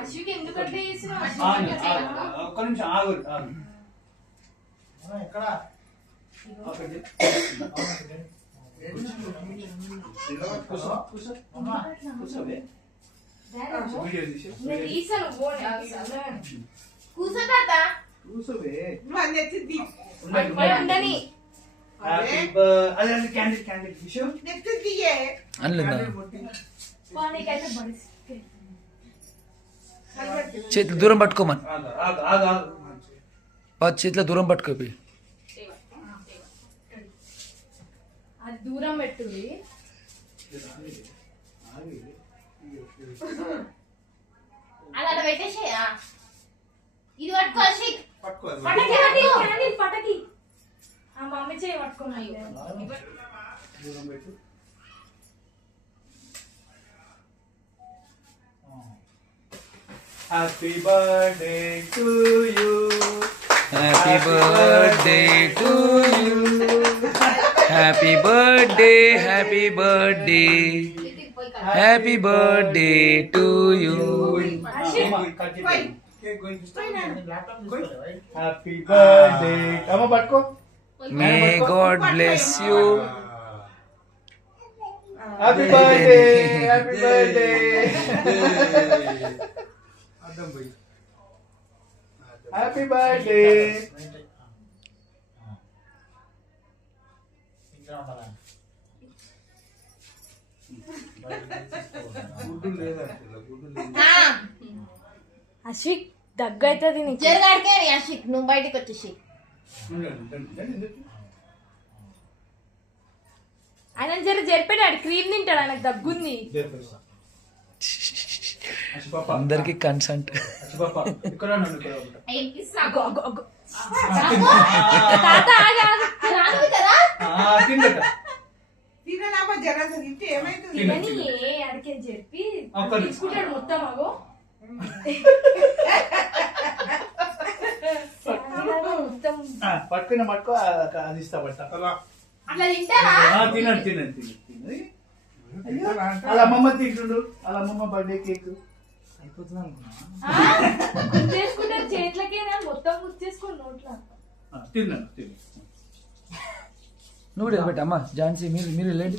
అశ్వికి ఎందుకంటే ఒక్క నిమిషం ఆగు. ఎక్కడ చేతులు దూరం పట్టుకోమని చేతిలో దూరం పట్టుకోపోయి అది దూరం పెట్టుది. అలా పెట్టేసేయా. ఇది పట్టుకో పటకి ఆ మమ్మీ చేయి పట్టుకున్నాయి. Happy birthday to you, happy birthday to you, happy birthday, happy birthday, happy birthday to you. Happy birthday అమ్మ పట్టుకో. May God bless you. Happy birthday, happy birthday. Happy birthday. Ashvik దగ్గు అవుతుంది నీకు. జరగాడికే అశ్విక్ నువ్వు బయటకు వచ్చేసి ఆయన జర జరిపాడు. క్రీమ్ తింటాడు, ఆయనకు దగ్గుంది. అందరికి కన్సెంట్. అడికే చెప్పి తీసుకుంటాడు మొత్తం. అగో పట్టుకున్న పట్టుకో, అది ఇస్తా పడతా. అట్లా తింటారా? తినండి తినండి తినండి. అలా అమ్మమ్మ తింటుండు, అలా అమ్మమ్మ బర్త్డే కేక్ అయిపోతుంది అనుకున్నా. చేసుకుంటారు చేతులకే, మొత్తం గుర్తేసుకోండి నోట్లో. తిన్నాను తిన్నాను. నువ్వు కూడా పెట్ట అమ్మా. ఝాన్సీ మీరు మీరు వెళ్ళండి.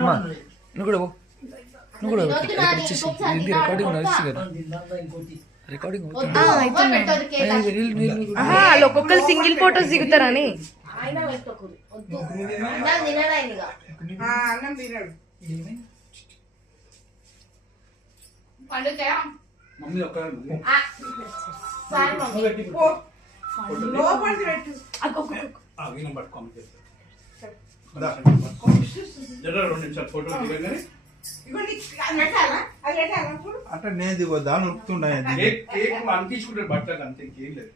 అమ్మా నువ్వు కూడా నువ్వు కూడా ఇచ్చేసి ఇది రికార్డింగ్ నడుస్తుంది కదా. రికార్డింగ్ ఒక్కొక్కరు సింగిల్ ఫోటోస్ దిగుతారని. ఆయన పెట్టుకోరు తినడాయిగా అన్నం తినడు. పండుగ మమ్మీ ఒక్క లోపలికి పెట్టు. పట్టుకోండి. 2 నిమిషాలు ఫోటో దిగగానే పెట్టాలా? అది పెట్టాలా? అంటే నేను దిగొద్దా నొక్కుతుండే కేక్ మనం తీసుకుంటారు బట్టలు అంతే, ఇంకేం లేదు.